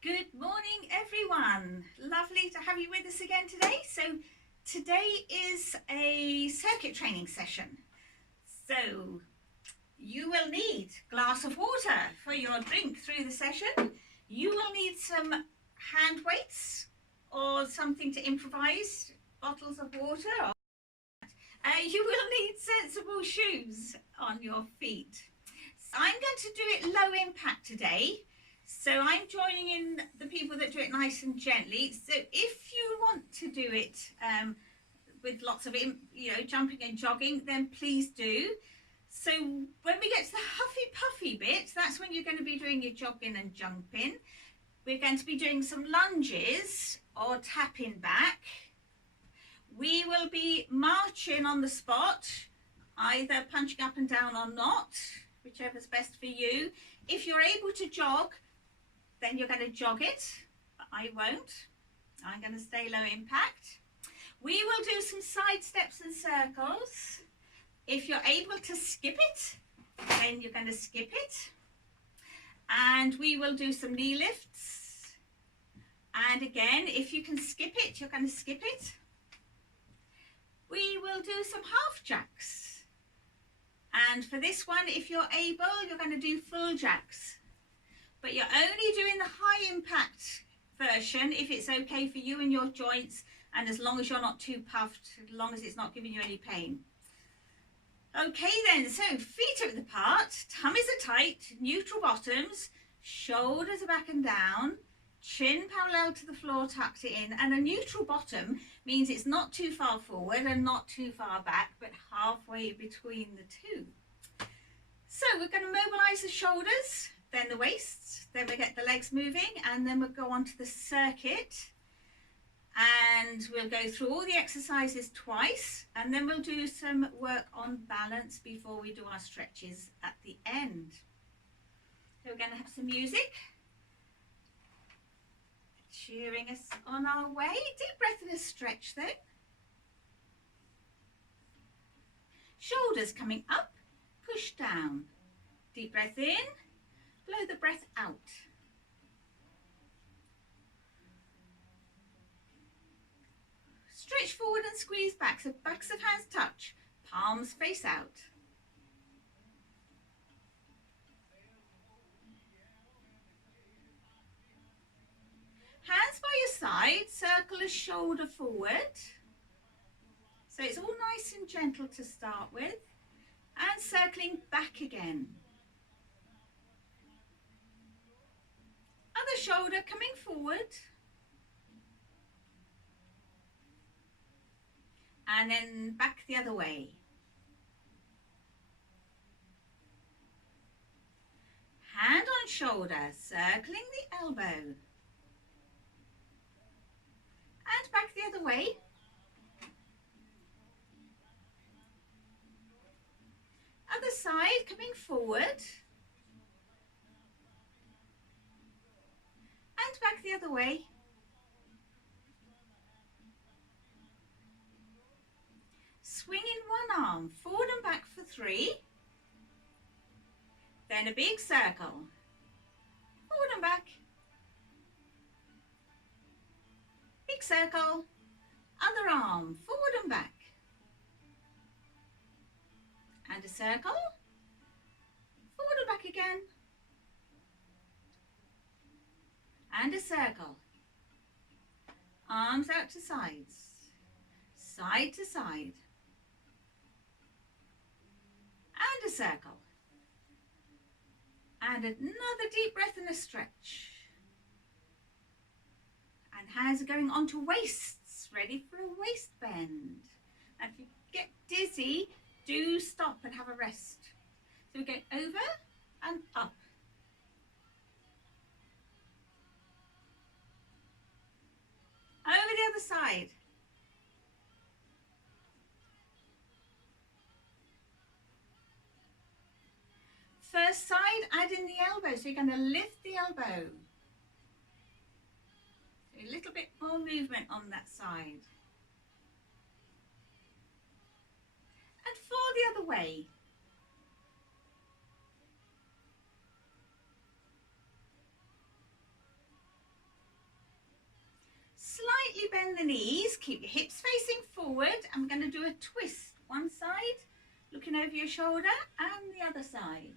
Good morning, everyone. Lovely to have you with us again today. So today is a circuit training session. So you will need a glass of water for your drink through the session. You will need some hand weights or something to improvise, bottles of water. You will need sensible shoes on your feet. I'm going to do it low impact today. So I'm joining in the people that do it nice and gently. So if you want to do it with lots of, jumping and jogging, then please do. So when we get to the huffy puffy bit, that's when you're going to be doing your jogging and jumping. We're going to be doing some lunges or tapping back. We will be marching on the spot, either punching up and down or not, whichever's best for you. If you're able to jog, then you're going to jog it, but I won't. I'm going to stay low impact. We will do some side steps and circles. If you're able to skip it, then you're going to skip it. And we will do some knee lifts. And again, if you can skip it, you're going to skip it. We will do some half jacks. And for this one, if you're able, you're going to do full jacks. But you're only doing the high impact version if it's okay for you and your joints, and as long as you're not too puffed, as long as it's not giving you any pain. Okay then, so feet are width apart, tummies are tight, neutral bottoms, shoulders are back and down, chin parallel to the floor, tucked it in, and a neutral bottom means it's not too far forward and not too far back, but halfway between the two. So we're going to mobilize the shoulders, then the waist, then we get the legs moving, and then we'll go on to the circuit, and we'll go through all the exercises twice, and then we'll do some work on balance before we do our stretches at the end. So we're going to have some music cheering us on our way. Deep breath and a stretch though. Shoulders coming up, push down. Deep breath in. Blow the breath out. Stretch forward and squeeze back, so backs of hands touch, palms face out. Hands by your side, circle a shoulder forward. So it's all nice and gentle to start with, and circling back again. Other shoulder coming forward, and then back the other way. Hand on shoulder, circling the elbow, and back the other way. Other side coming forward, and back the other way. Swinging one arm forward and back for 3. Then a big circle. Forward and back. Big circle. Other arm forward and back. And a circle. Forward and back again. And a circle. Arms out to sides. Side to side. And a circle. And another deep breath and a stretch. And hands are going onto waists, ready for a waist bend. And if you get dizzy, do stop and have a rest. So we go over and up. Over the other side. First side, add in the elbow. So you're going to lift the elbow. So a little bit more movement on that side. And for the other way. bend the knees, keep your hips facing forward. I'm going to do a twist, one side, looking over your shoulder, and the other side.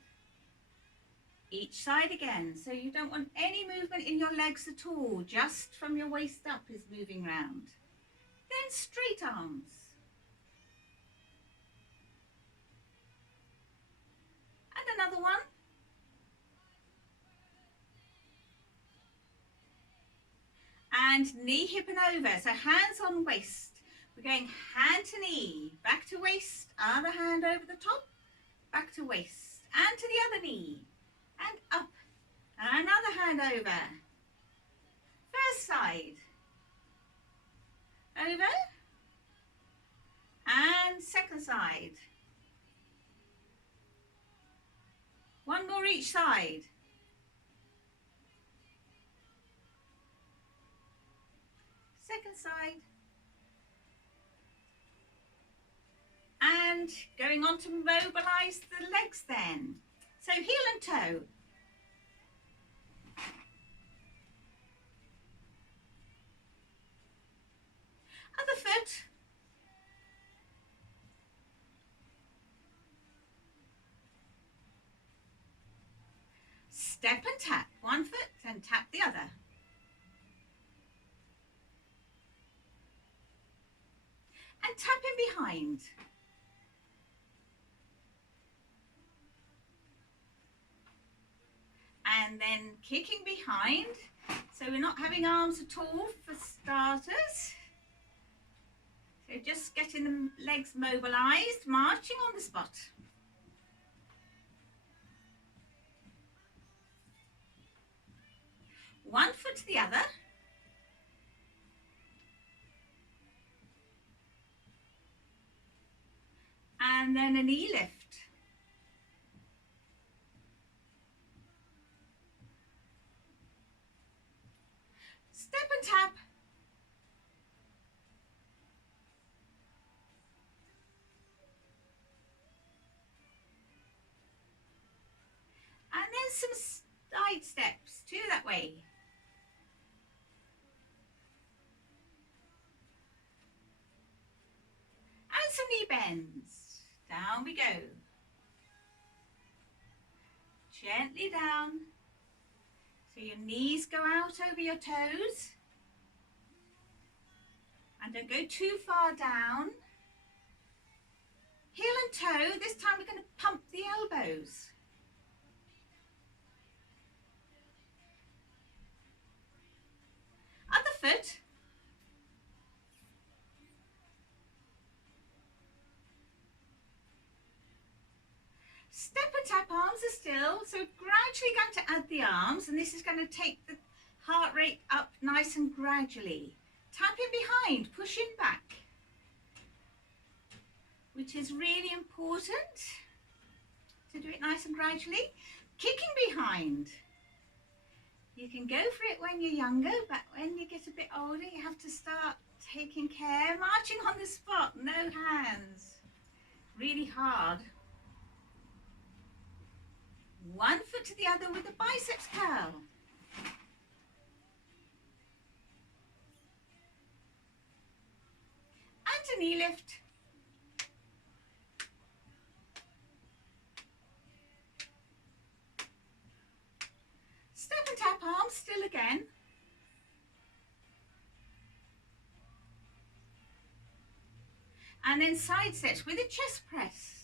Each side again, so you don't want any movement in your legs at all, just from your waist up is moving round. Then straight arms. And another one. And knee, hip and over, so hands on waist. We're going hand to knee, back to waist, other hand over the top, back to waist, and to the other knee, and up, and another hand over. First side, over, and second side. One more each side. Second side. And going on to mobilize the legs then. So heel and toe. Other foot. Step and tap one foot and tap the other. And tapping behind. And then kicking behind, so we're not having arms at all for starters. So just getting the legs mobilized, marching on the spot. One foot to the other. And then a knee lift. Step and tap. And then some side steps, two that way. And some knee bends. Down we go. Gently down. So your knees go out over your toes. And don't go too far down. Heel and toe, this time we're going to pump the elbows. Other foot. Step and tap, arms are still, so we're gradually going to add the arms, and this is going to take the heart rate up nice and gradually. Tapping behind, pushing back, which is really important to do it nice and gradually. Kicking behind. You can go for it when you're younger, but when you get a bit older, you have to start taking care. Marching on the spot, no hands. Really hard. One foot to the other with the biceps curl. And a knee lift. Step and tap, arms still again. And then side steps with a chest press.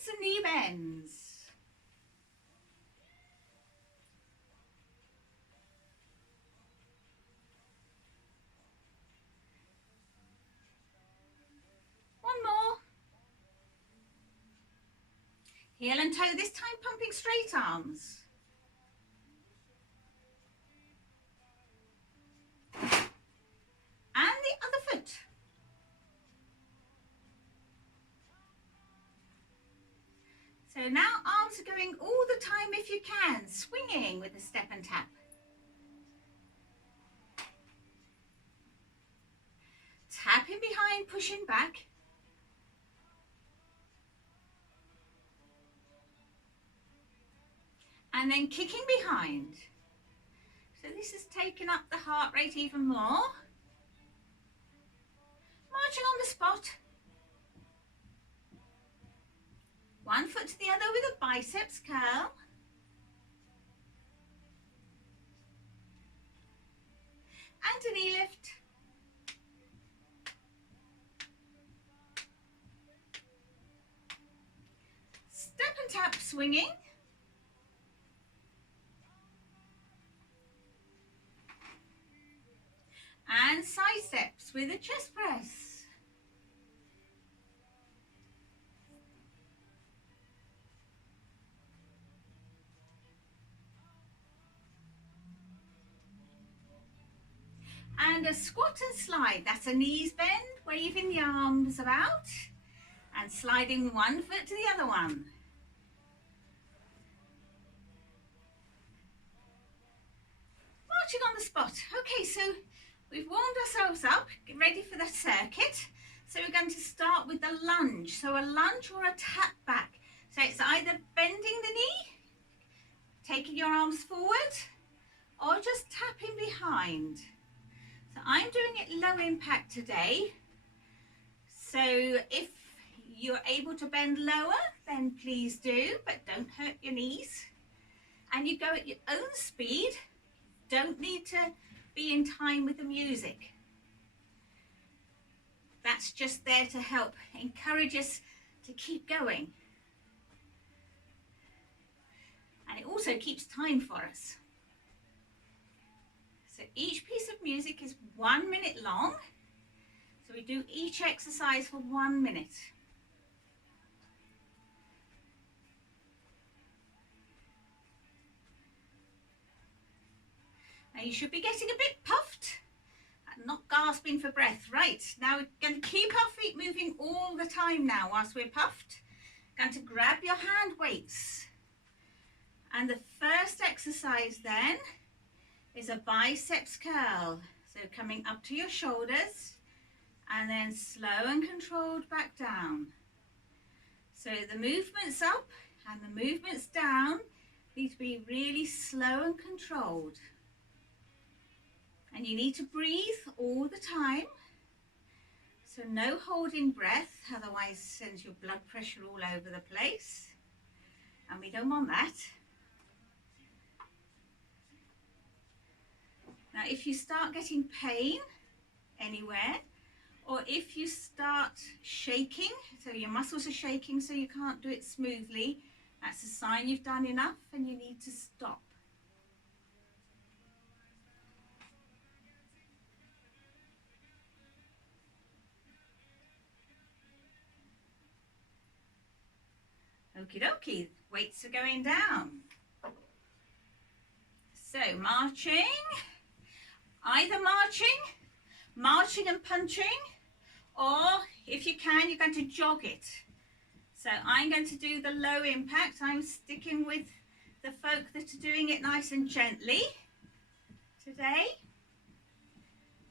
Some knee bends. One more. Heel and toe, this time pumping straight arms. And the other foot. So now arms are going all the time if you can, swinging with the step and tap. Tapping behind time pushing back. And then kicking behind. So this is taking up the heart rate even more. Marching on the spot. One foot to the other with a biceps curl. And a knee lift. Step and tap swinging. And side steps with a chest press. And a squat and slide. That's a knees bend, waving the arms about and sliding one foot to the other one. Marching on the spot. Okay, so we've warmed ourselves up, get ready for the circuit. So we're going to start with the lunge. So a lunge or a tap back. So it's either bending the knee, taking your arms forward, or just tapping behind. So I'm doing it low impact today. So if you're able to bend lower, then please do, but don't hurt your knees. And you go at your own speed. Don't need to be in time with the music. That's just there to help encourage us to keep going. And it also keeps time for us. So each piece of music is 1 minute long. So we do each exercise for 1 minute. Now you should be getting a bit puffed and not gasping for breath. Right, now we're going to keep our feet moving all the time now whilst we're puffed. Going to grab your hand weights. And the first exercise then is a biceps curl. So coming up to your shoulders and then slow and controlled back down. So the movements up and the movements down need to be really slow and controlled. And you need to breathe all the time. So no holding breath, otherwise sends your blood pressure all over the place. And we don't want that. Now if you start getting pain anywhere, or if you start shaking, so your muscles are shaking so you can't do it smoothly, that's a sign you've done enough and you need to stop. Okie dokie, weights are going down. So marching, either marching and punching, or if you can, you're going to jog it. So I'm going to do the low impact. I'm sticking with the folk that are doing it nice and gently today.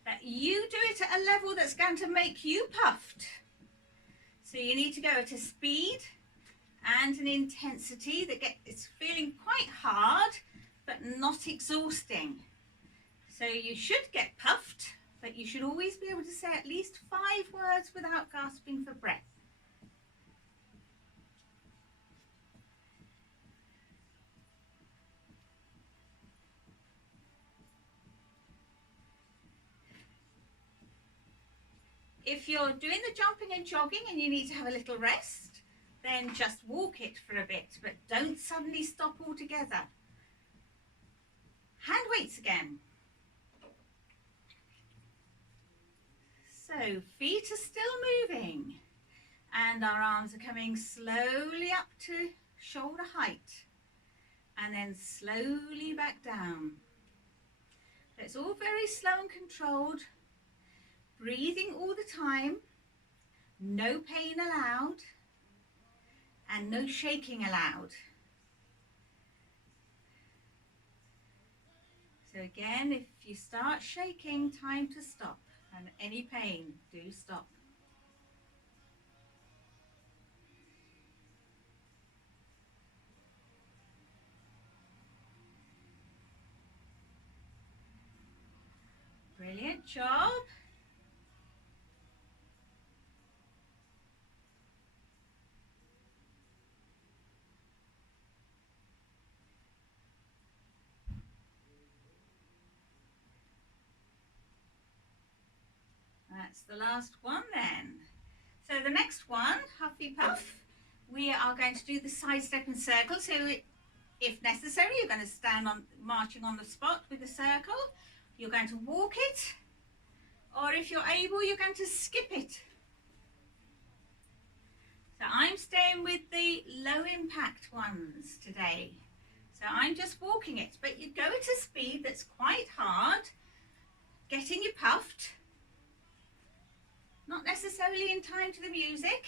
But you do it at a level that's going to make you puffed. So you need to go at a speed and an intensity that it's feeling quite hard but not exhausting. So you should get puffed, but you should always be able to say at least 5 words without gasping for breath. If you're doing the jumping and jogging and you need to have a little rest, then just walk it for a bit, but don't suddenly stop altogether. Hand weights again. So feet are still moving and our arms are coming slowly up to shoulder height and then slowly back down. So it's all very slow and controlled, breathing all the time, no pain allowed and no shaking allowed. So again, if you start shaking, time to stop. And any pain, do stop. Brilliant job. That's the last one then. So the next one, Huffy Puff, we are going to do the side step and circle. So if necessary, you're going to stand on, marching on the spot with the circle. You're going to walk it, or if you're able, you're going to skip it. So I'm staying with the low impact ones today. So I'm just walking it, but you go at a speed that's quite hard, getting you puffed, not necessarily in time to the music.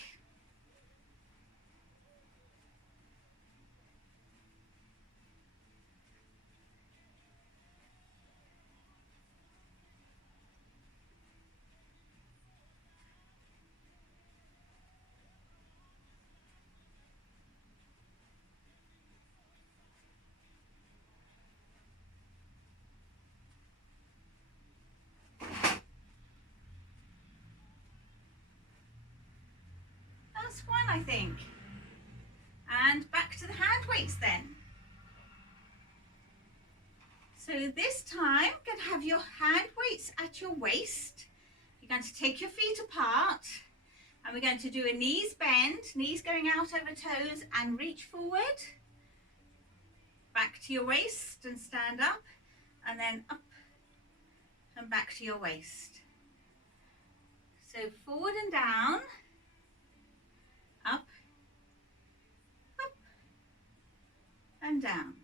That's one, I think. And back to the hand weights then. So this time, you're going to have your hand weights at your waist. You're going to take your feet apart, and we're going to do a knees bend, knees going out over toes, and reach forward. Back to your waist and stand up, and then up and back to your waist. So forward and down, up, up, and down.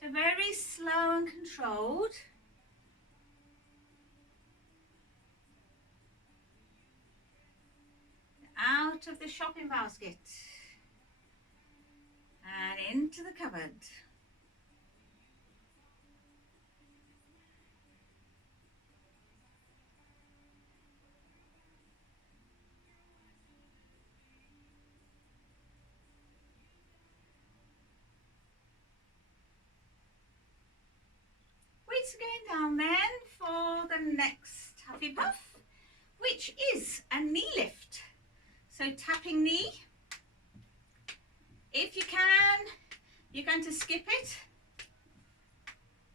So very slow and controlled. Out of the shopping basket and into the cupboard. Weights are going down then for the next Huffy Puff, which is a knee lift. So tapping knee. If you can, you're going to skip it,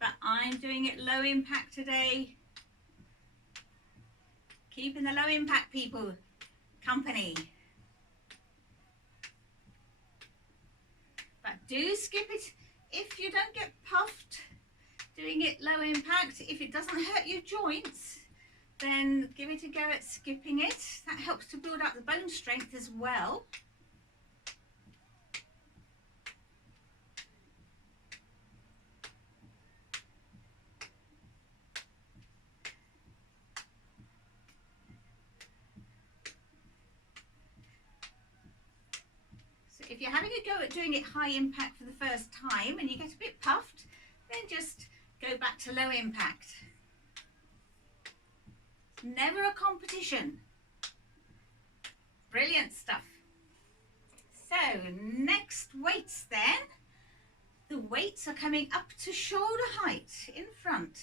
but I'm doing it low impact today. Keeping the low impact people company. But do skip it if you don't get puffed doing it low impact. If it doesn't hurt your joints, then give it a go at skipping it. That helps to build up the bone strength as well. So if you're having a go at doing it high impact for the first time and you get a bit puffed, then just go back to low impact. Never a competition. Brilliant stuff. So next weights then. The weights are coming up to shoulder height in front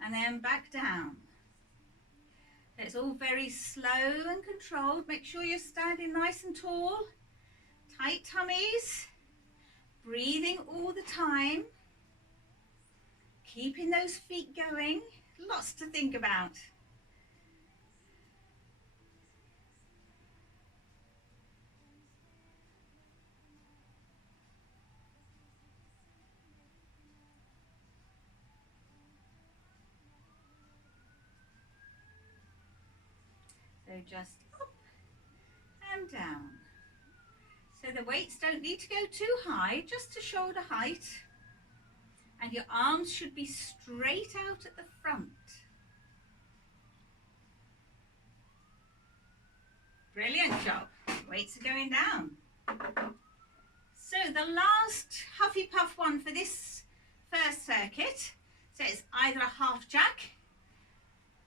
and then back down. It's all very slow and controlled. Make sure you're standing nice and tall. Tight tummies. Breathing all the time. Keeping those feet going. Lots to think about. So just up and down. So the weights don't need to go too high, just to shoulder height. And your arms should be straight out at the front. Brilliant job. Weights are going down. So the last Huffy Puff one for this first circuit. So it's either a half jack.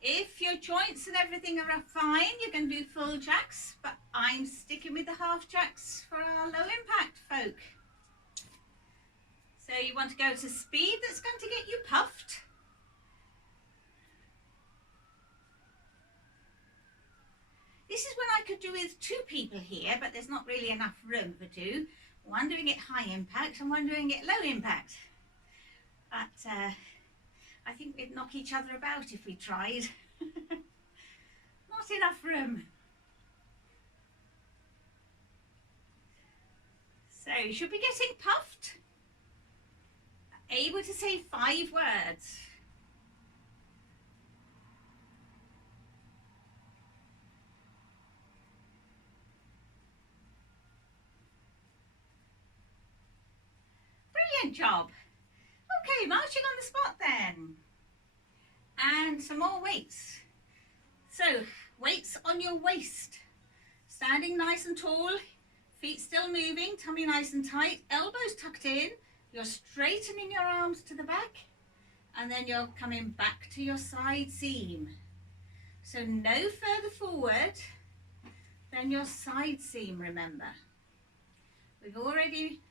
If your joints and everything are fine, you can do full jacks, but I'm sticking with the half jacks for our low impact folk. So you want to go to speed that's going to get you puffed. could do with 2 people here, but there's not really enough room for 2. One doing it high impact and one doing it low impact. But I think we'd knock each other about if we tried. Not enough room. So you should be getting puffed. Able to say 5 words. Brilliant job. Okay, marching on the spot then. And some more weights. So, weights on your waist. Standing nice and tall, feet still moving, tummy nice and tight, elbows tucked in. You're straightening your arms to the back, and then you're coming back to your side seam. So no further forward than your side seam, remember. We've already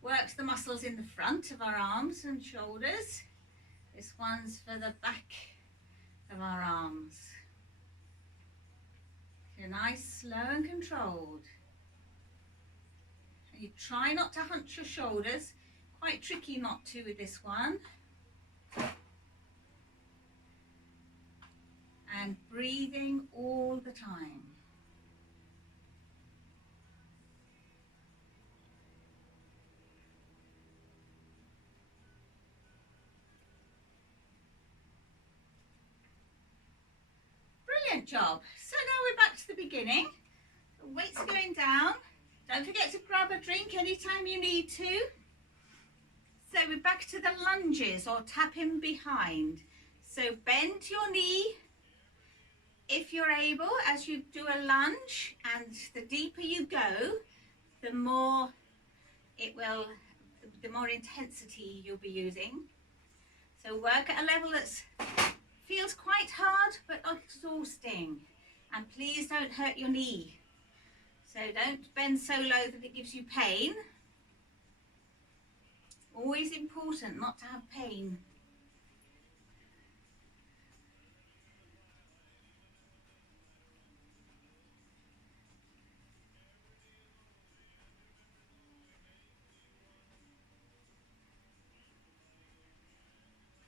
worked the muscles in the front of our arms and shoulders. This one's for the back of our arms. So nice, slow and controlled. And you try not to hunch your shoulders. Quite tricky not to with this one. And breathing all the time. Brilliant job. So now we're back to the beginning. The weights are going down. Don't forget to grab a drink anytime you need to. So we're back to the lunges or tapping behind. So bend your knee if you're able as you do a lunge, and the deeper you go, the more the more intensity you'll be using. So work at a level that feels quite hard but not exhausting. And please don't hurt your knee. So don't bend so low that it gives you pain. Always important not to have pain.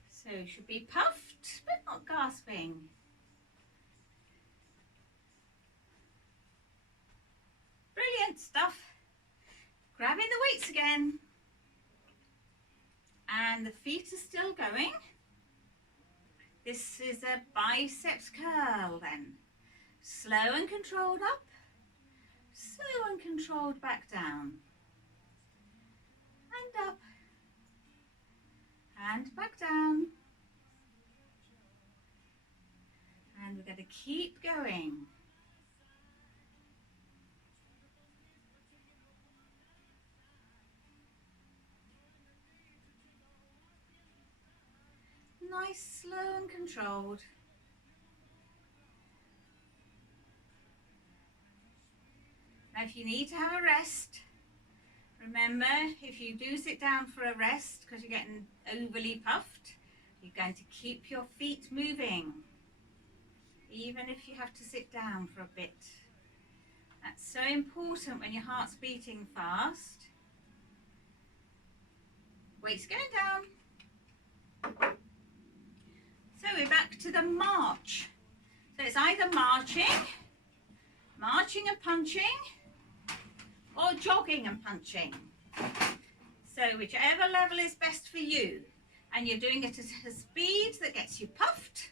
So you should be puffed but not gasping. Brilliant stuff. Grabbing the weights again. And the feet are still going. This is a biceps curl then. Slow and controlled up. Slow and controlled back down. And up. And back down. And we're going to keep going. Nice, slow and controlled. Now if you need to have a rest, remember if you do sit down for a rest because you're getting overly puffed, you're going to keep your feet moving, even if you have to sit down for a bit. That's so important when your heart's beating fast. Weights going down. So we're back to the march. So it's either marching and punching, or jogging and punching. So whichever level is best for you. And you're doing it at a speed that gets you puffed,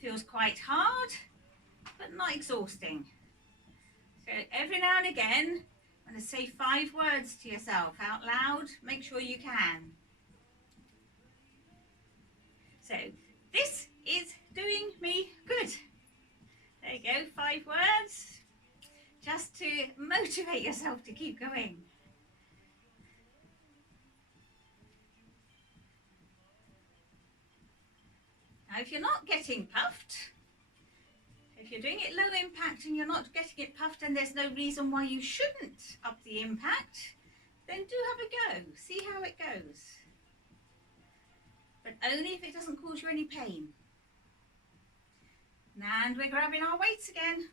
feels quite hard, but not exhausting. So every now and again, I'm going to say 5 words to yourself out loud. Make sure you can. So this is doing me good. There you go, 5 words. Just to motivate yourself to keep going. Now if you're not getting puffed, if you're doing it low impact and you're not getting it puffed and there's no reason why you shouldn't up the impact, then do have a go. See how it goes. But only if it doesn't cause you any pain. And we're grabbing our weights again.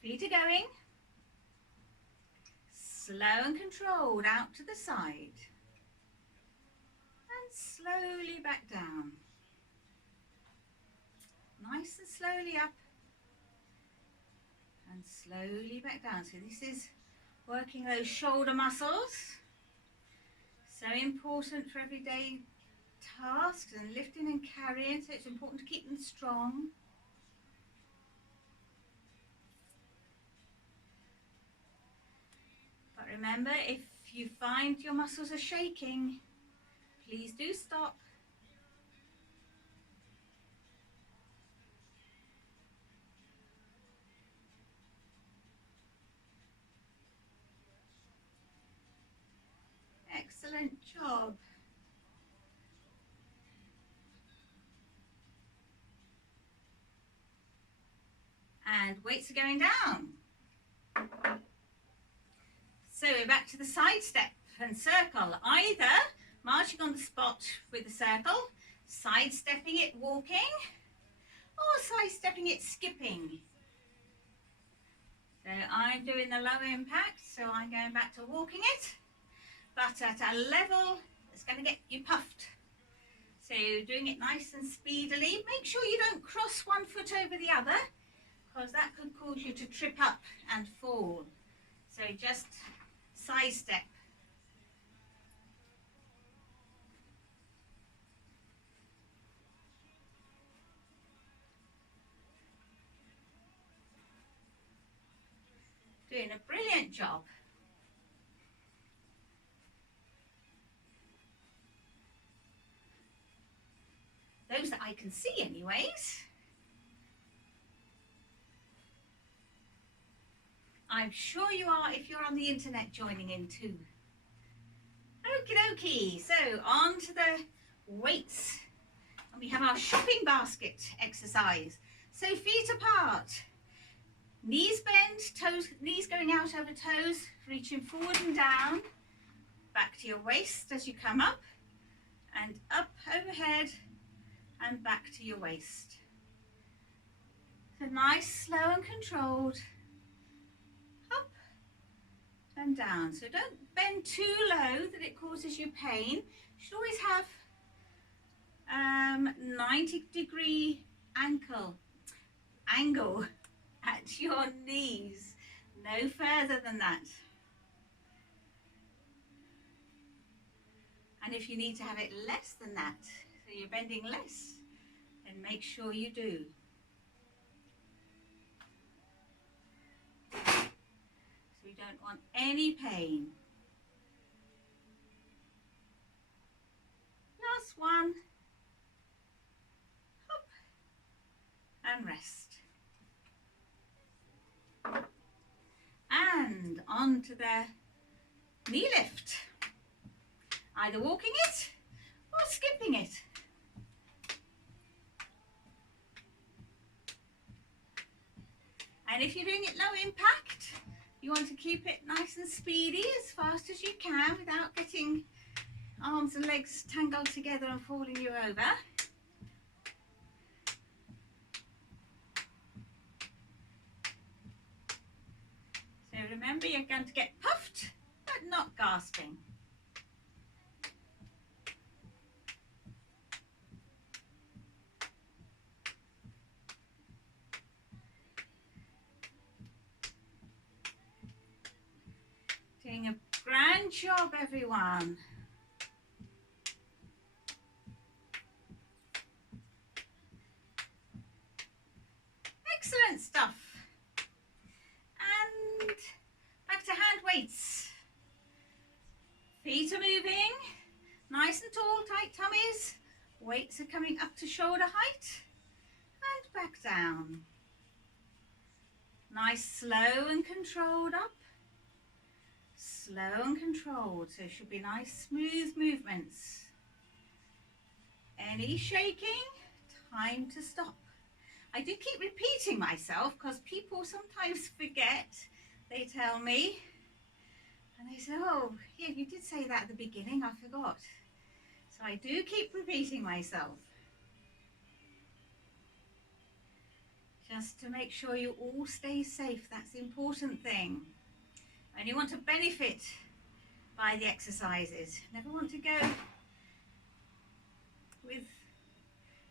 Feet are going. Slow and controlled out to the side. And slowly back down. Nice and slowly up. And slowly back down. So this is working those shoulder muscles. So important for everyday tasks and lifting and carrying. So it's important to keep them strong. But remember, if you find your muscles are shaking, please do stop. Excellent job. And weights are going down. So we're back to the side step and circle. Either marching on the spot with the circle, sidestepping it walking, or sidestepping it skipping. So I'm doing the low impact, so I'm going back to walking it, but at a level that's going to get you puffed. So doing it nice and speedily. Make sure you don't cross one foot over the other, because that could cause you to trip up and fall. So just side step. Doing a brilliant job. Those that I can see anyways. I'm sure you are if you're on the internet joining in too. Okie dokie, so on to the weights. And we have our shopping basket exercise. So feet apart, knees bent, toes, knees going out over toes, reaching forward and down, back to your waist as you come up, and up overhead and back to your waist. So nice, slow and controlled. Up and down. So don't bend too low that it causes you pain. You should always have 90-degree angle at your knees. No further than that. And if you need to have it less than that, so you're bending less, then make sure you do. So we don't want any pain. Last one. Up and rest. And on to the knee lift. Either walking it or skipping it. And if you're doing it low impact, you want to keep it nice and speedy as fast as you can without getting arms and legs tangled together and falling you over. So remember, you're going to get puffed, but not gasping. Doing a grand job, everyone. Excellent stuff. And back to hand weights. Feet are moving, nice and tall, tight tummies. Weights are coming up to shoulder height and back down. Nice, slow and controlled up. Slow and controlled, so it should be nice, smooth movements. Any shaking, time to stop. I do keep repeating myself because people sometimes forget. They tell me, and they say, oh, yeah, you did say that at the beginning, I forgot. So I do keep repeating myself. just to make sure you all stay safe. That's the important thing. And you want to benefit by the exercises. Never want to go with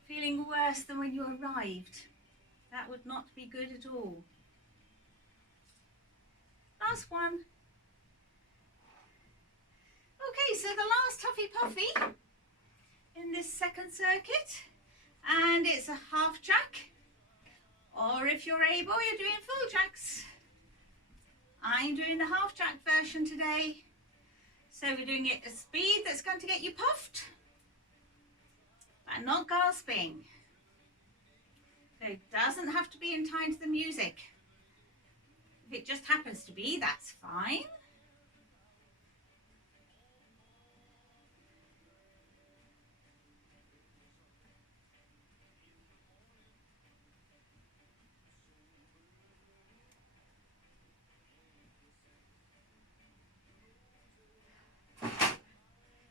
feeling worse than when you arrived. That would not be good at all. Last one. Okay, so the last huffy puffy in this second circuit, and it's a half track, or if you're able, you're doing full tracks. I'm doing the half track version today, so we're doing it at a speed that's going to get you puffed, but not gasping. So it doesn't have to be in time to the music. If it just happens to be, that's fine.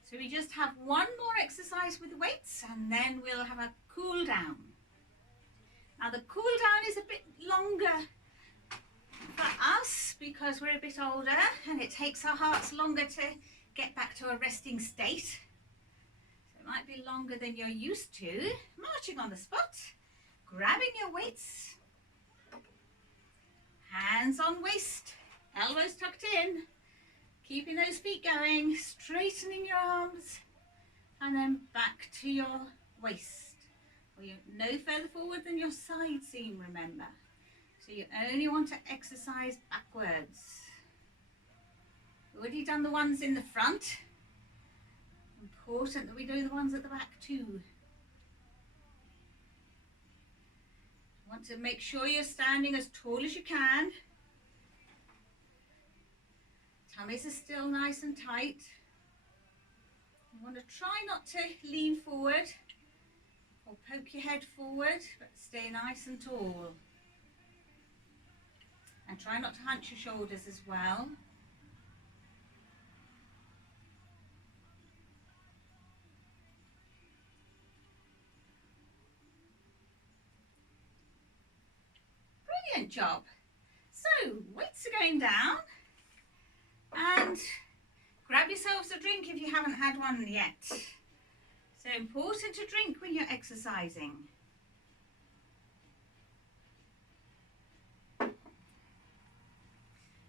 So we just have one more exercise with the weights, and then we'll have a cool down. Now the cool down is a bit longer for us because we're a bit older and it takes our hearts longer to get back to a resting state. So it might be longer than you're used to. Marching on the spot, grabbing your weights, hands on waist, elbows tucked in. Keeping those feet going, straightening your arms, and then back to your waist. Well, you're no further forward than your side seam, remember. So you only want to exercise backwards. Already done the ones in the front. Important that we do the ones at the back too. You want to make sure you're standing as tall as you can. Tummies are still nice and tight. You want to try not to lean forward or poke your head forward, but stay nice and tall. And try not to hunch your shoulders as well. Brilliant job. So, weights are going down. And grab yourselves a drink if you haven't had one yet. So important to drink when you're exercising.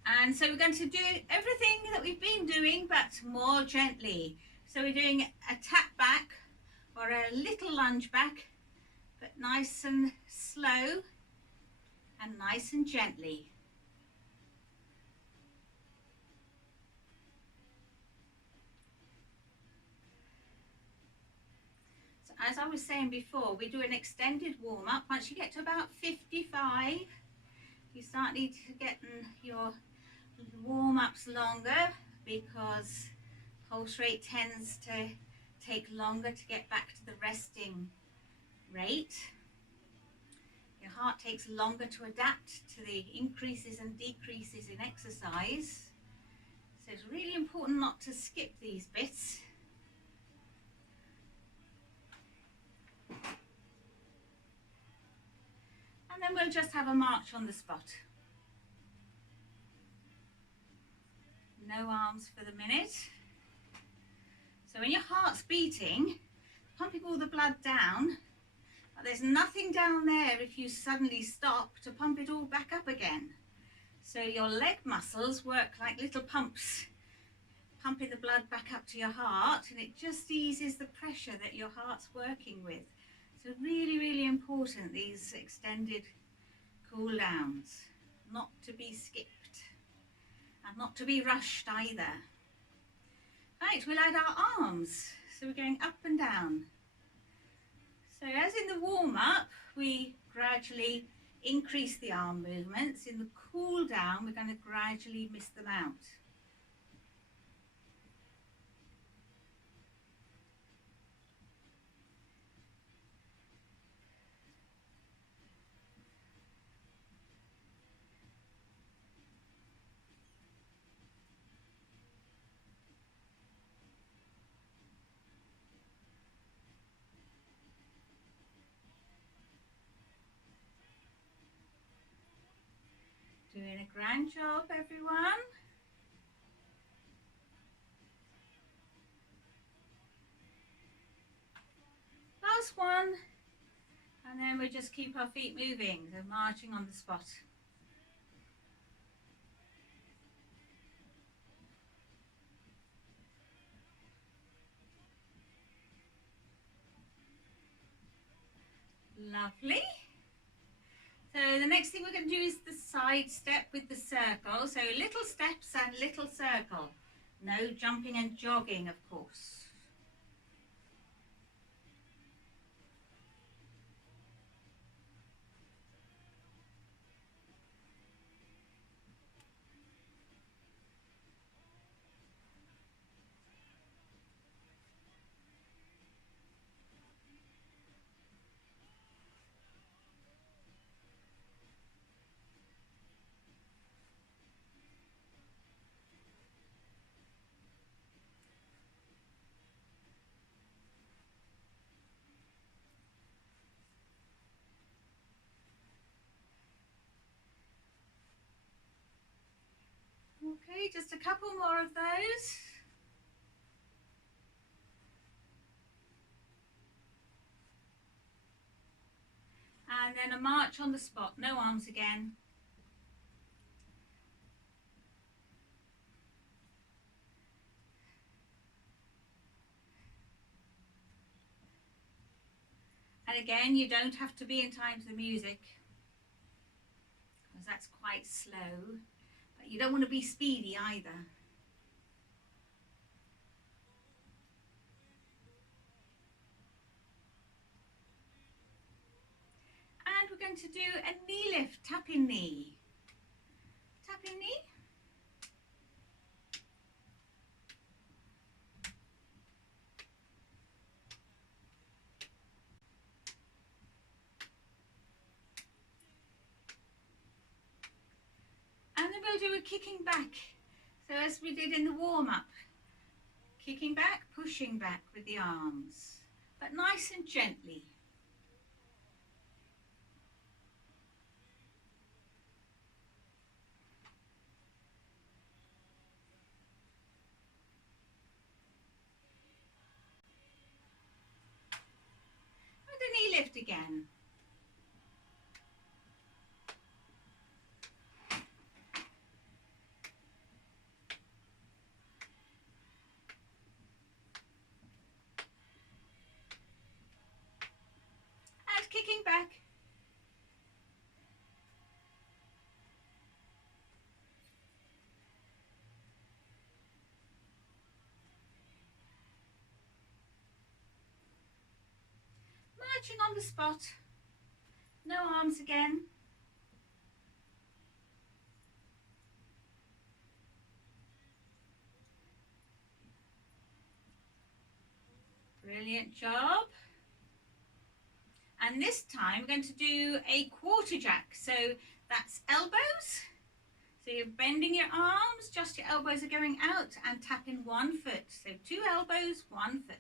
And so we're going to do everything that we've been doing, but more gently. So we're doing a tap back or a little lunge back, but nice and slow and nice and gently. As I was saying before, we do an extended warm-up. Once you get to about 55, you start need to get your warm-ups longer because pulse rate tends to take longer to get back to the resting rate. Your heart takes longer to adapt to the increases and decreases in exercise. So it's really important not to skip these bits. And then we'll just have a march on the spot. No arms for the minute. So when your heart's beating, pumping all the blood down, but there's nothing down there if you suddenly stop to pump it all back up again. So your leg muscles work like little pumps, pumping the blood back up to your heart, and it just eases the pressure that your heart's working with. So really, really important, these extended cool downs, not to be skipped and not to be rushed either. Right, we'll add our arms. So we're going up and down. So as in the warm-up, we gradually increase the arm movements. In the cool down, we're going to gradually miss them out. Grand job, everyone. Last one. And then we just keep our feet moving, so marching on the spot. Lovely. So the next thing we're going to do is the side step with the circle. So little steps and little circle. No jumping and jogging, of course. Okay, just a couple more of those. And then a march on the spot, no arms again. And again, you don't have to be in time to the music, because that's quite slow, but you don't want to be speedy either. And we're going to do a knee lift, tapping knee. Tapping knee. And then we'll do a kicking back. So as we did in the warm-up, kicking back, pushing back with the arms, but nice and gently. And a knee lift again. And kicking back. Marching on the spot, no arms again. Brilliant job. And this time we're going to do a quarter jack. So that's elbows. So you're bending your arms, just your elbows are going out and tapping one foot. So 2 elbows, 1 foot.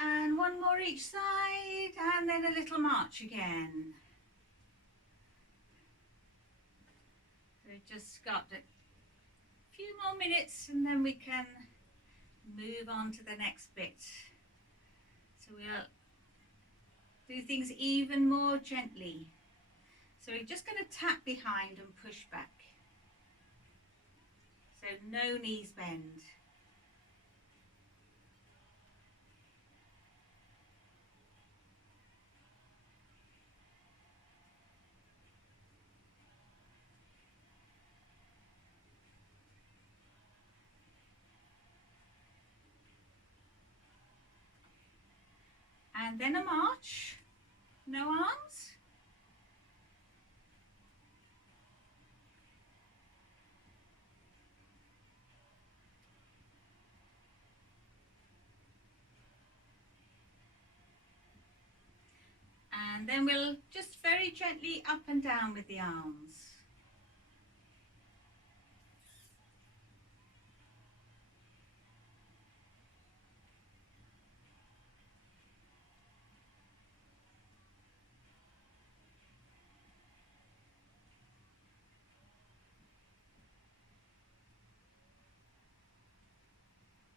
And one more each side, and then a little march again. So we've just got a few more minutes and then we can move on to the next bit. So we'll do things even more gently. So we're just going to tap behind and push back. So no knees bend. And then a march, no arms. And then we'll just very gently up and down with the arms.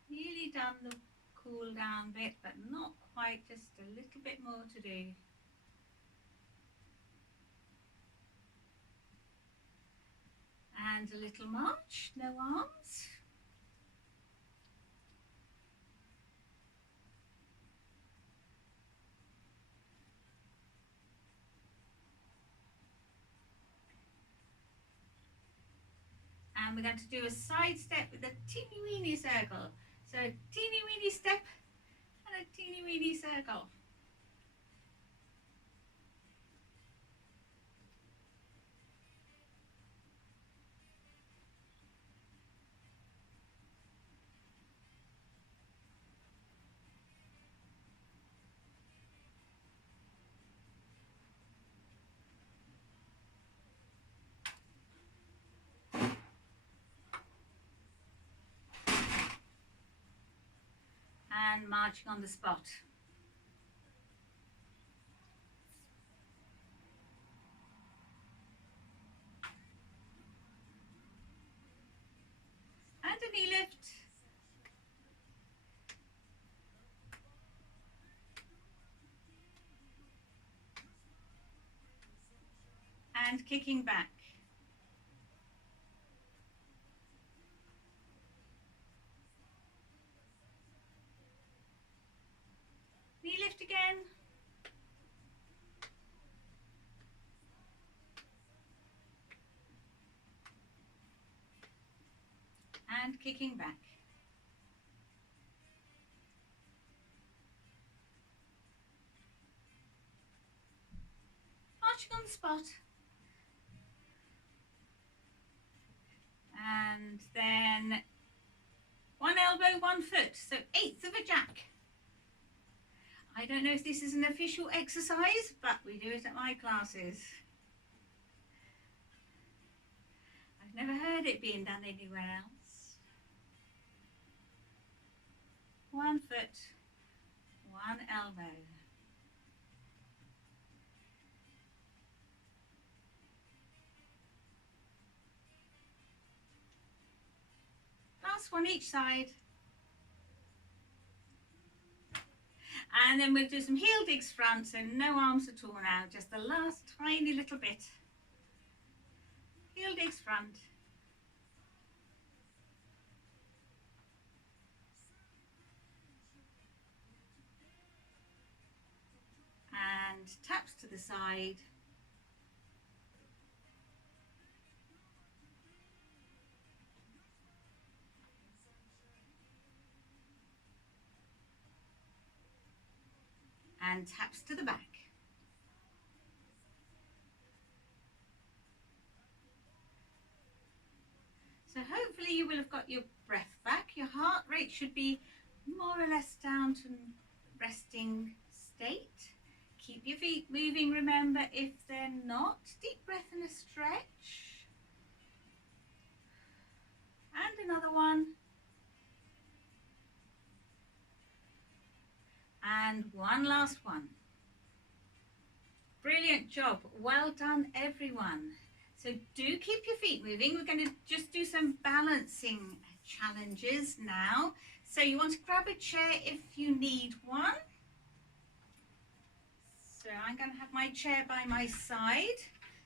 Nearly done the cool down bit, but not quite, just a little bit more to do. And a little march, no arms. And we're going to do a side step with a teeny weeny circle. So a teeny weeny step and a teeny weeny circle. And marching on the spot. And a knee lift. And kicking back. Knee lift again. And kicking back. Marching on the spot. And then one elbow, 1 foot, so 1/8 of a jack. I don't know if this is an official exercise, but we do it at my classes. I've never heard it being done anywhere else. 1 foot, 1 elbow. Last one each side. And then we'll do some heel digs front, so no arms at all now, just the last tiny little bit. Heel digs front. And taps to the side. And taps to the back. So hopefully you will have got your breath back. Your heart rate should be more or less down to resting state. Keep your feet moving, remember, if they're not. Deep breath and a stretch. And another one. And one last one. Brilliant job. Well done, everyone. So do keep your feet moving. We're going to just do some balancing challenges now. So you want to grab a chair if you need one. So I'm going to have my chair by my side.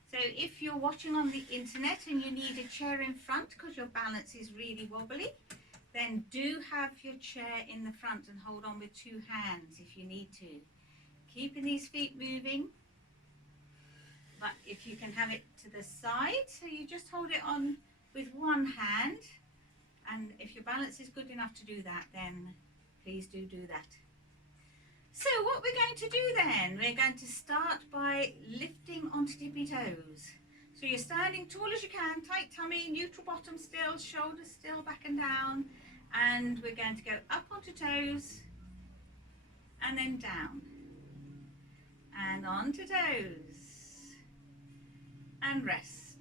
So if you're watching on the internet and you need a chair in front because your balance is really wobbly, then do have your chair in the front and hold on with 2 hands if you need to. Keeping these feet moving, but if you can have it to the side, so you just hold it on with 1 hand, and if your balance is good enough to do that, then please do that. So what we're going to do then, we're going to start by lifting onto tippy toes. So you're standing tall as you can, tight tummy, neutral bottom still, shoulders still, back and down. And we're going to go up onto toes and then down. and onto toes, and rest,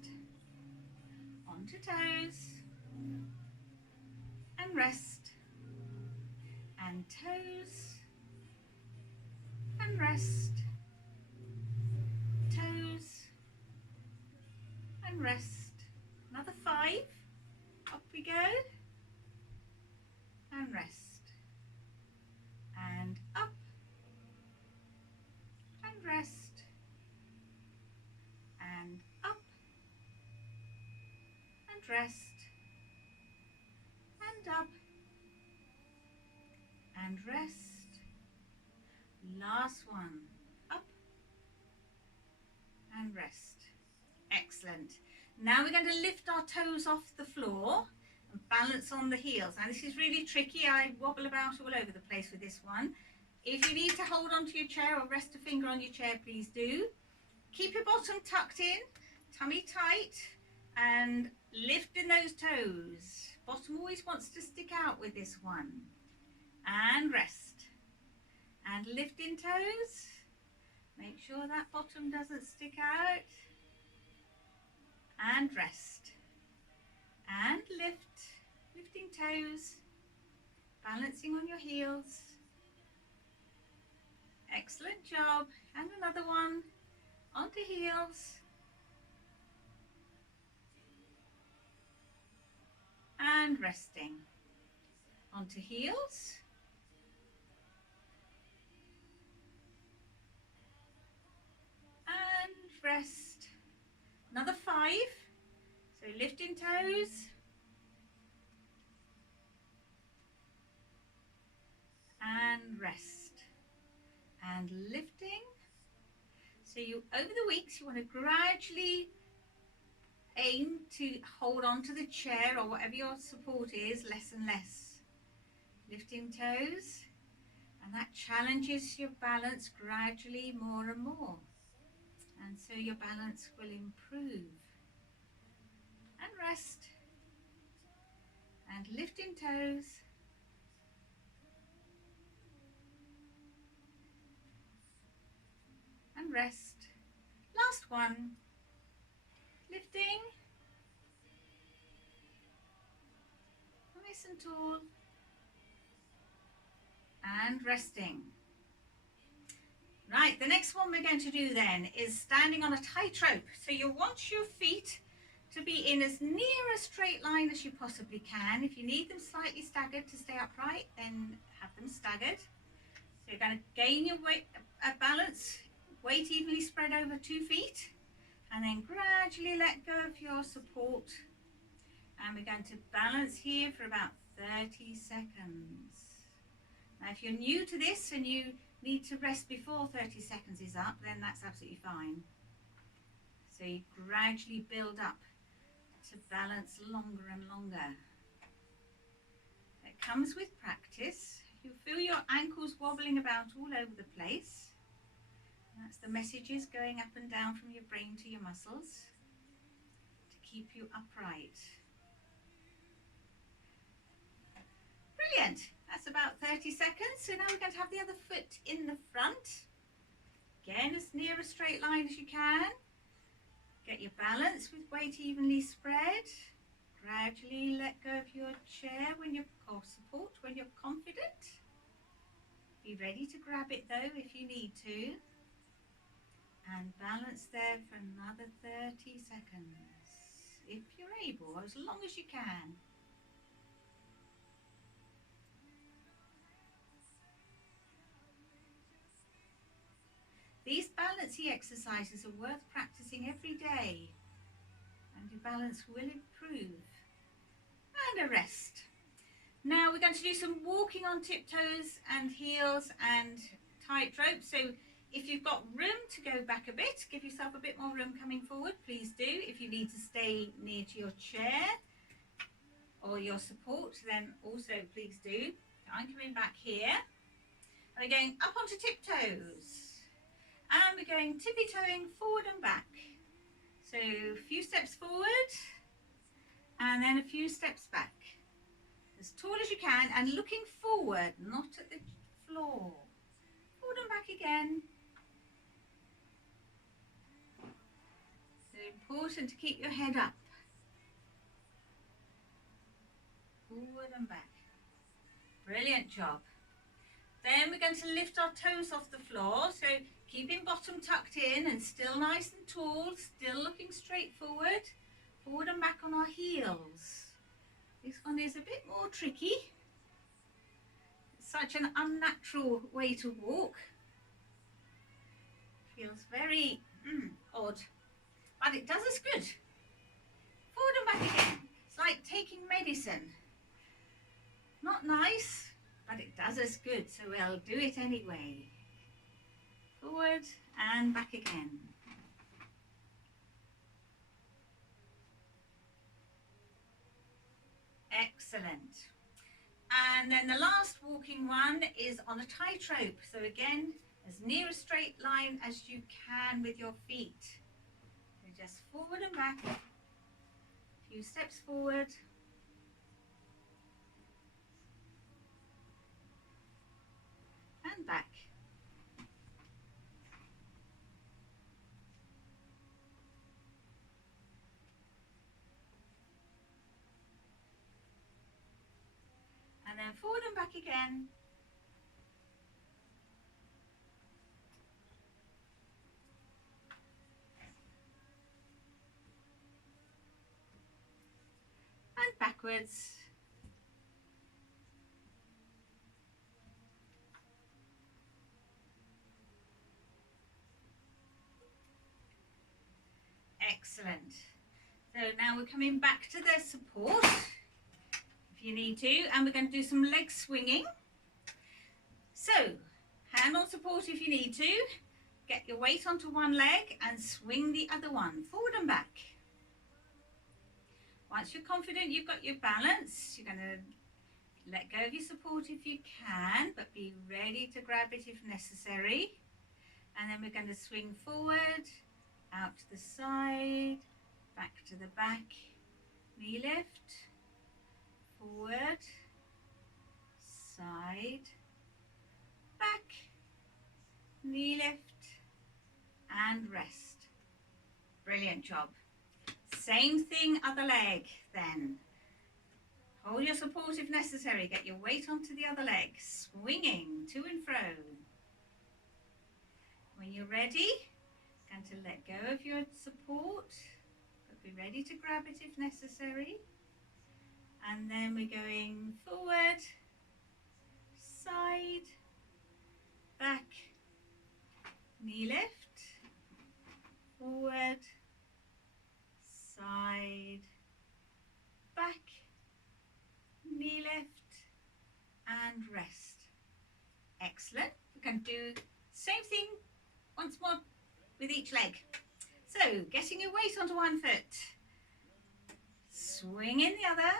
onto toes, and rest, and toes, and rest, toes, and rest. Another 5, up we go, and rest, and up, and rest, and up, and rest, and up, and rest. Last one, up and rest. Excellent. Now we're going to lift our toes off the floor and balance on the heels. Now this is really tricky. I wobble about all over the place with this one. If you need to hold onto your chair or rest a finger on your chair, please do. Keep your bottom tucked in, tummy tight, and lifting those toes. Bottom always wants to stick out with this one. And rest. And lifting toes. Make sure that bottom doesn't stick out. And rest. And lift. Lifting toes. Balancing on your heels. Excellent job. And another one. Onto heels. And resting. Onto heels. And rest. Another 5. So lifting toes. And rest. And lifting. So you, over the weeks, you want to gradually aim to hold on to the chair or whatever your support is, less and less. Lifting toes. And that challenges your balance gradually more and more. And so your balance will improve. And rest. And lifting toes. And rest. Last one. Lifting. Nice and tall. And resting. Right, the next one we're going to do then is standing on a tightrope. So you want your feet to be in as near a straight line as you possibly can. If you need them slightly staggered to stay upright, then have them staggered. So you're going to gain your weight, balance, weight evenly spread over 2 feet, and then gradually let go of your support. And we're going to balance here for about 30 seconds. Now if you're new to this and you need to rest before 30 seconds is up, then that's absolutely fine. So you gradually build up to balance longer and longer. It comes with practice. You'll feel your ankles wobbling about all over the place. That's the messages going up and down from your brain to your muscles to keep you upright. Brilliant. That's about 30 seconds. So now we're going to have the other foot in the front. Again, as near a straight line as you can. Get your balance with weight evenly spread. Gradually let go of your chair when you're, or support when you're confident. Be ready to grab it though if you need to. And balance there for another 30 seconds. If you're able, as long as you can. These balancing exercises are worth practicing every day, and your balance will improve. And a rest. Now we're going to do some walking on tiptoes and heels and tightrope. So if you've got room to go back a bit, give yourself a bit more room coming forward, please do. If you need to stay near to your chair or your support, then also please do. I'm coming back here. And we're going up onto tiptoes. And we're going tippy-toeing forward and back. So a few steps forward and then a few steps back. As tall as you can and looking forward, not at the floor. Forward and back again. important to keep your head up. Forward and back. Brilliant job. Then we're going to lift our toes off the floor, so keeping bottom tucked in and still nice and tall, still looking straight forward. Forward and back on our heels. This one is a bit more tricky. It's such an unnatural way to walk. Feels very odd, but it does us good. Forward and back again. It's like taking medicine. Not nice, but it does us good, so we'll do it anyway. Forward and back again. Excellent. And then the last walking one is on a tightrope. So again, as near a straight line as you can with your feet. So just forward and back, a few steps forward. And back. And then forward and back again. And backwards. Excellent. So now we're coming back to the support if you need to, and we're going to do some leg swinging. So hand on support if you need to. Get your weight onto one leg and swing the other one forward and back. Once you're confident you've got your balance, you're going to let go of your support if you can, but be ready to grab it if necessary. And then we're going to swing forward, out to the side, back to the back, knee lift, forward, side, back, knee lift, and rest. Brilliant job. Same thing, other leg then. Hold your support if necessary. Get your weight onto the other leg, swinging to and fro. When you're ready, going to let go of your support, but be ready to grab it if necessary. And then we're going forward, side, back, knee lift, forward, side, back, knee lift, and rest. Excellent. We can do the same thing once more with each leg. So getting your weight onto one foot, swinging the other,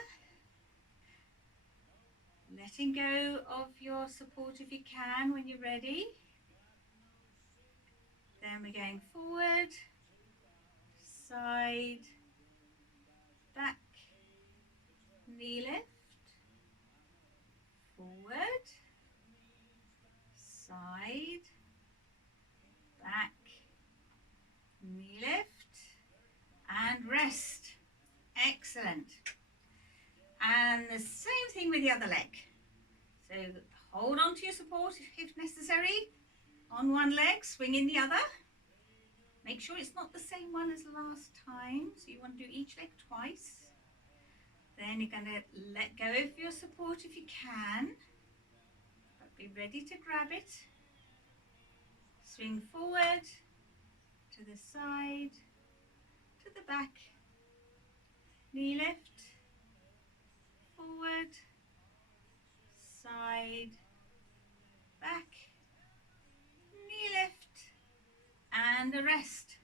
letting go of your support if you can when you're ready. Then we're going forward, side, back, knee lift, forward, side, back, knee lift, and rest. Excellent. And the same thing with the other leg. So hold on to your support if necessary on one leg, swing in the other. Make sure it's not the same one as last time, so you want to do each leg twice. Then you're going to let go of your support if you can, but be ready to grab it. Swing forward, to the side, to the back, knee lift, forward, side, back, knee lift, and a rest.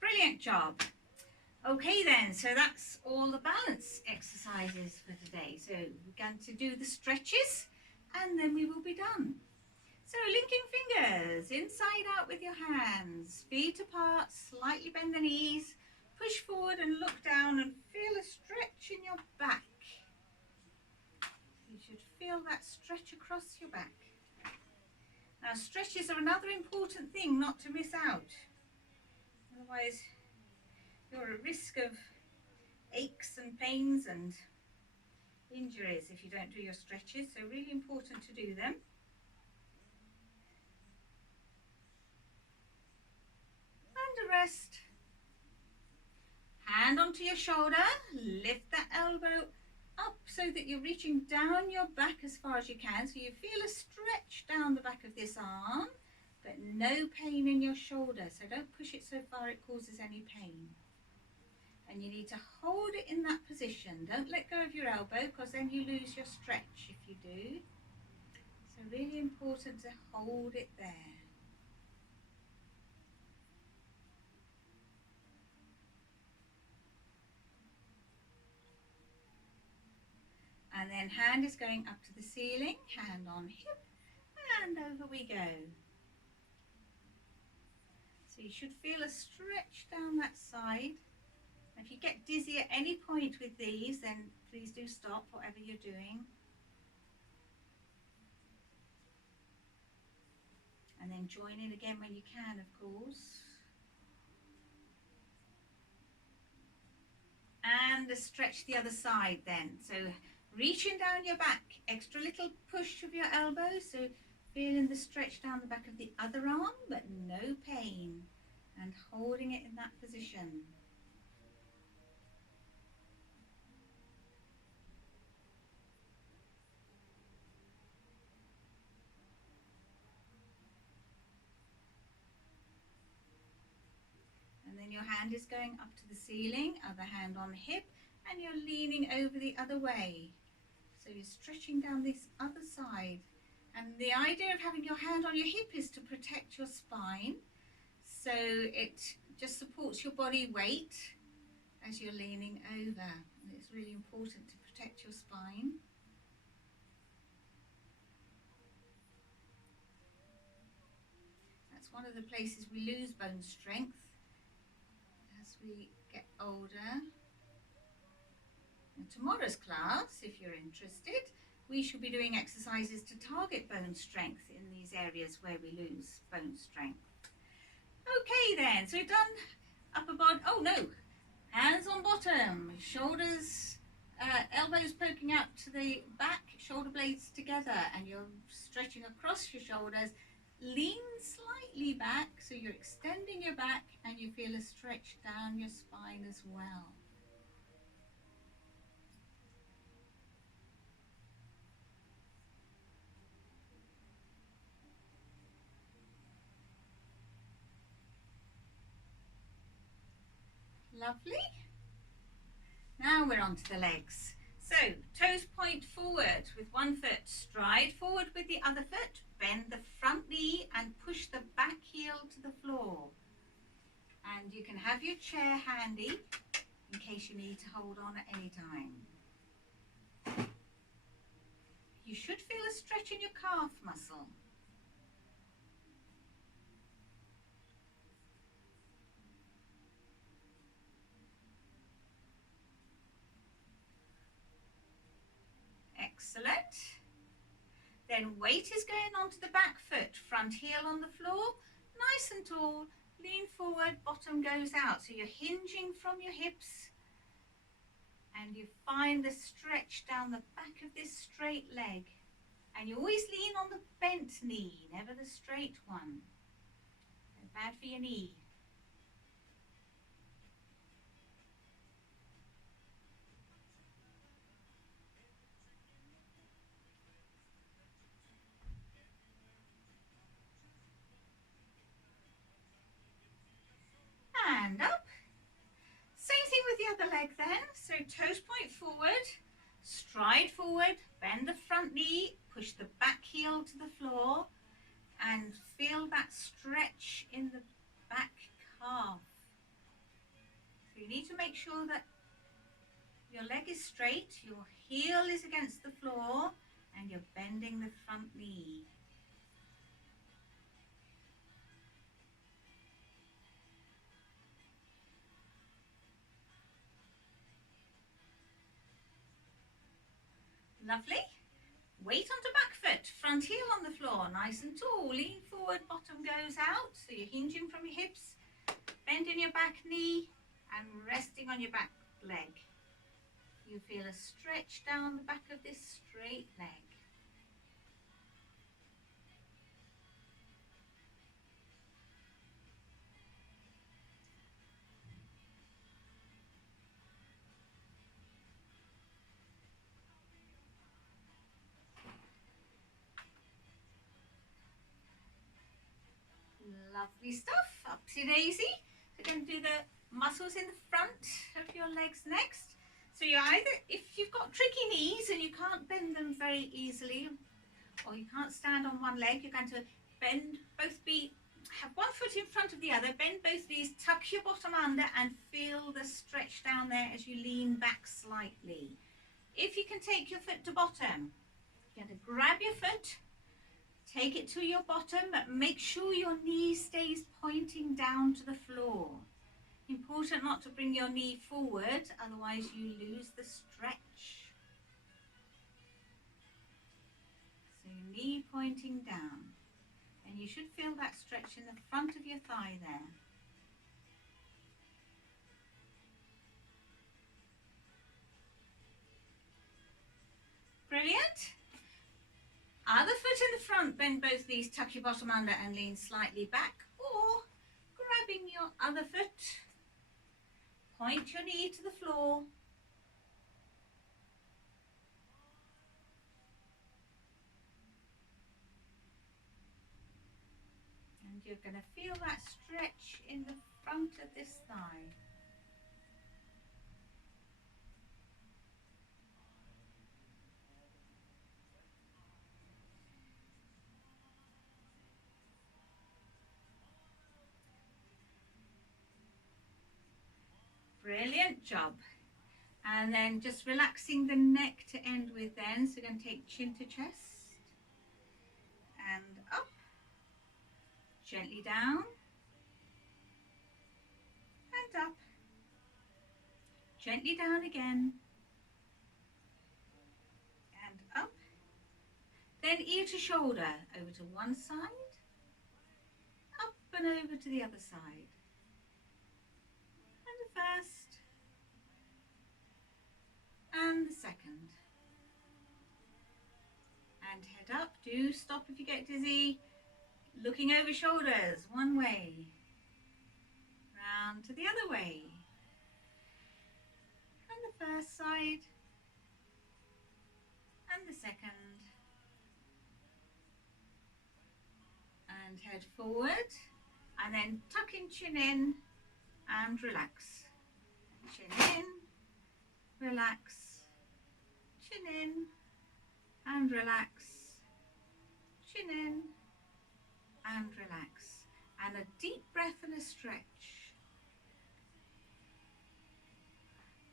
Brilliant job. Okay then, so that's all the balance exercises for today. So we're going to do the stretches and then we will be done. So linking fingers, inside out with your hands, feet apart, slightly bend the knees, push forward and look down and feel a stretch in your back. You should feel that stretch across your back. Now stretches are another important thing not to miss out. Otherwise You're at risk of aches and pains and injuries if you don't do your stretches, so really important to do them. And a rest. Hand onto your shoulder, lift that elbow up so that you're reaching down your back as far as you can, so you feel a stretch down the back of this arm, but no pain in your shoulder, so don't push it so far it causes any pain. And you need to hold it in that position. Don't let go of your elbow, because then you lose your stretch if you do. So really important to hold it there. And then hand is going up to the ceiling, hand on hip, and over we go. So you should feel a stretch down that side. If you get dizzy at any point with these, then please do stop whatever you're doing. And then join in again when you can, of course. And a stretch the other side then. So reaching down your back, extra little push of your elbow, so feeling the stretch down the back of the other arm, but no pain, and holding it in that position. And then your hand is going up to the ceiling, other hand on hip, and you're leaning over the other way. So you're stretching down this other side. And the idea of having your hand on your hip is to protect your spine. So it just supports your body weight as you're leaning over. And it's really important to protect your spine. That's one of the places we lose bone strength as we get older. In tomorrow's class, if you're interested, we shall be doing exercises to target bone strength in these areas where we lose bone strength. Okay then, so we've done upper body, oh no, hands on bottom, shoulders, elbows poking out to the back, shoulder blades together, and you're stretching across your shoulders. Lean slightly back, so you're extending your back and you feel a stretch down your spine as well. Lovely. Now we're on to the legs. So toes point forward with one foot, stride forward with the other foot, bend the front knee and push the back heel to the floor. And you can have your chair handy in case you need to hold on at any time. You should feel a stretch in your calf muscle. Excellent. Then weight is going onto the back foot, front heel on the floor, nice and tall, lean forward, bottom goes out. So you're hinging from your hips and you find the stretch down the back of this straight leg. And you always lean on the bent knee, never the straight one. Bad for your knee. And up. Same thing with the other leg then. So toes point forward, stride forward, bend the front knee, push the back heel to the floor and feel that stretch in the back calf. So you need to make sure that your leg is straight, your heel is against the floor and you're bending the front knee. Lovely. Weight onto back foot, front heel on the floor, nice and tall. Lean forward, bottom goes out. So you're hinging from your hips, bending your back knee and resting on your back leg. You feel a stretch down the back of this straight leg. Lovely stuff. Upsy daisy. So we're going to do the muscles in the front of your legs next. So you either, if you've got tricky knees and you can't bend them very easily, or you can't stand on one leg, you're going to bend both feet, have one foot in front of the other, bend both knees, tuck your bottom under and feel the stretch down there as you lean back slightly. If you can take your foot to bottom, you're going to grab your foot, take it to your bottom, but make sure your knee stays pointing down to the floor. Important not to bring your knee forward, otherwise you lose the stretch. So your knee pointing down, and you should feel that stretch in the front of your thigh there. Brilliant. Other foot in the front, bend both knees, tuck your bottom under and lean slightly back, or grabbing your other foot, point your knee to the floor. And you're going to feel that stretch in the front of this thigh. Brilliant job. And then just relaxing the neck to end with then. So we're going to take chin to chest and up, gently down and up, gently down again and up. Then ear to shoulder, over to one side, up and over to the other side. And the first and the second. And head up. Do stop if you get dizzy. Looking over shoulders, one way. Round to the other way. And the first side. And the second. And head forward. And then tucking chin in and relax. Chin in, relax, chin in and relax, chin in and relax. And a deep breath and a stretch.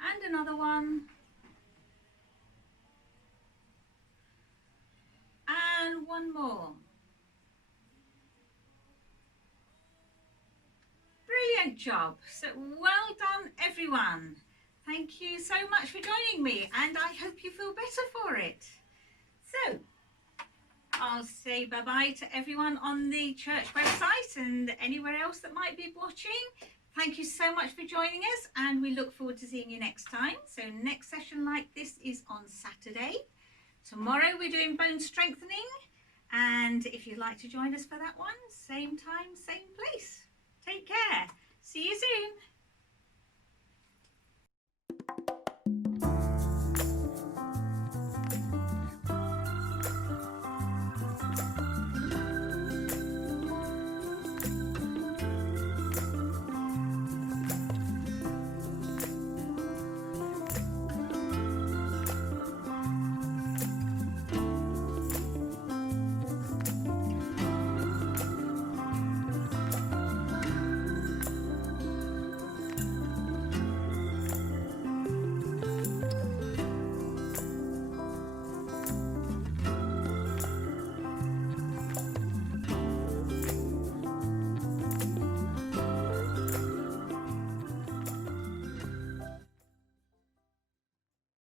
And another one. And one more. Brilliant job. So well done everyone. Thank you so much for joining me, and I hope you feel better for it. So I'll say bye-bye to everyone on the church website and anywhere else that might be watching. Thank you so much for joining us, and we look forward to seeing you next time. So next session like this is on Saturday. Tomorrow we're doing bone strengthening, and if you'd like to join us for that one, same time, same place. Take care. See you soon.